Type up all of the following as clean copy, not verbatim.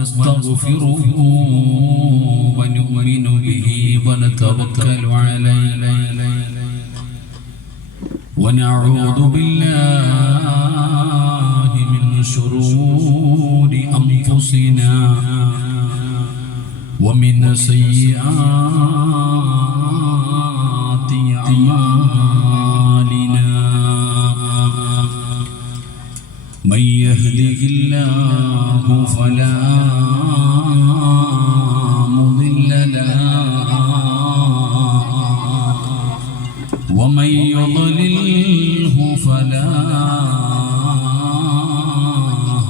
ونستغفره ونؤمن به ونتوكل عليه ونعوذ بالله من شرور أنفسنا ومن سيئات أعمالنا من يهده الله فلا مضل له ومن يضلله فلا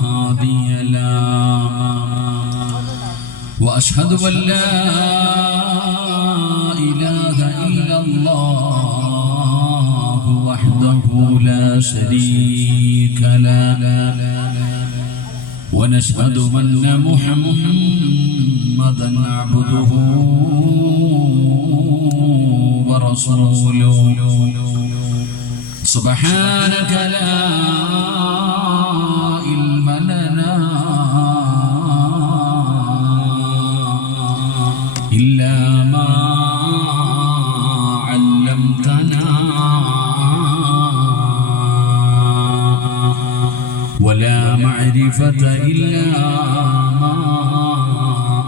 هادي له وأشهد أن لا إله إلا الله وحده لا شريك له ونشهد أن محمدا عبده ورسوله سبحانك لا علم لنا إلا ما علمتنا ولا معرفة إلا ما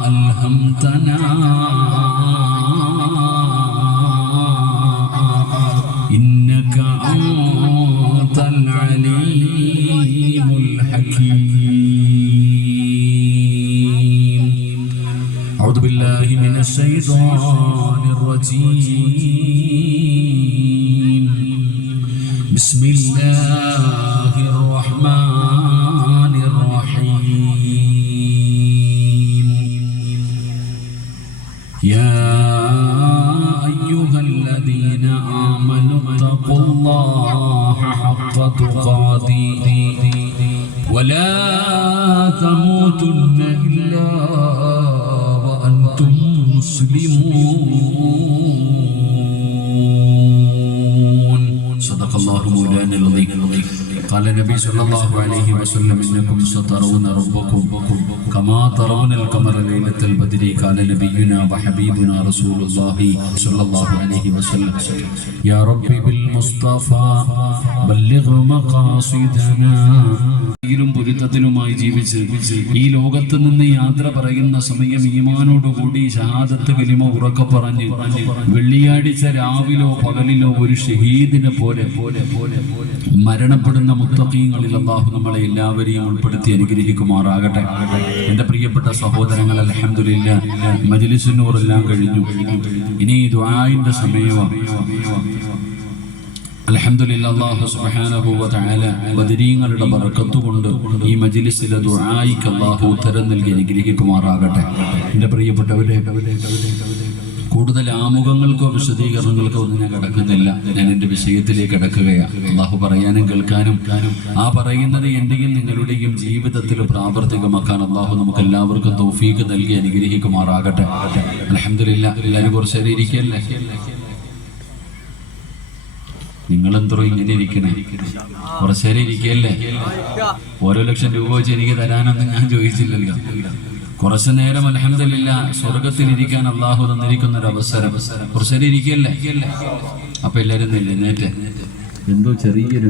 ألهمتنا إنك أنت العليم الحكيم أعوذ بالله من الشيطان الرجيم بسم الله الرحمن الرحيم يا أيها الذين آمنوا اتقوا الله حق تقاته ولا تموتن إلا وأنتم مسلمون صدق الله مولانا العظيم قال النبي صلى الله عليه وسلم إنكم سترون ربكم كما ترون القمر ليلة البدر قال نبينا وحبيبنا رسول الله صلى الله عليه وسلم يا ربي بالمصطفى بلغ مقاصدنا പൊരുത്തത്തിലുമായി ജീവിച്ച് ഈ ലോകത്ത് നിന്ന് യാത്ര പറയുന്ന സമയം ഈമാനോടുകൂടി ഷഹാദത്ത് കലിമ ഉറക്കെ പറഞ്ഞ് വെള്ളിയാഴ്ച രാവിലോ പകലിലോ ഒരു ഷഹീദിനെ പോലെ മരണപ്പെടുന്ന മുത്തഖീങ്ങളിൽ അല്ലാഹു നമ്മളെ എല്ലാവരെയും ഉൾപ്പെടുത്തി അനുഗ്രഹിക്കുമാറാകട്ടെ. എൻ്റെ പ്രിയപ്പെട്ട സഹോദരങ്ങൾ, അൽഹംദുലില്ലാഹ് മജ്ലിസുൻ നൂർ എല്ലാം കഴിഞ്ഞു. ഇനി ദുആഇന്റെ സമയമാണ്. അൽഹംദുലില്ലാഹ് അല്ലാഹു സുബ്ഹാനഹു വ തആല ബദരീങ്ങളുടെ ബറക്കത്ത് കൊണ്ട് ഈ മജ്ലിസിലെ ദുആയിക്ക് അല്ലാഹു ഉത്തരം നൽകി അനുഗ്രഹിക്കുമാറാകട്ടെ. എൻ്റെ പ്രിയപ്പെട്ടവരെ, കൂടുതൽ ആമുഖങ്ങൾക്കോ വിശദീകരണങ്ങൾക്കോ ഒന്നും ഞാൻ കിടക്കുന്നില്ല. ഞാൻ എൻ്റെ വിഷയത്തിലേക്ക് കിടക്കുകയാണ്. അല്ലാഹു പറയാനും കേൾക്കാനും ആ പറയുന്നത് എൻ്റെയും നിങ്ങളുടെയും ജീവിതത്തിൽ പ്രാവർത്തികമാക്കാൻ അല്ലാഹു നമുക്ക് എല്ലാവർക്കും തൗഫീഖ് നൽകി അനുഗ്രഹിക്കുമാറാകട്ടെ. അൽഹംദുലില്ലാഹ്. എല്ലാവരും കുറച്ച് നേരം ഇരിക്കല്ലേ? നിങ്ങളെന്തോ ഇങ്ങനെ ഇരിക്കണേ? കുറച്ച് നേരം ഇരിക്കല്ലേ? ഓരോ ലക്ഷം രൂപ വെച്ച് എനിക്ക് തരാനൊന്നും ഞാൻ ചോദിച്ചില്ലല്ലോ. കുറച്ചു നേരം അൽഹംദുലില്ലാഹ് സ്വർഗത്തിലിരിക്കാൻ അല്ലാഹു തന്നിരിക്കുന്ന ഒരു അവസരം. കുറച്ചു നേരം ഇരിക്കല്ലേ? അപ്പൊ എല്ലാവരും എഴുന്നേറ്റ്. എന്തോ ചെറിയൊരു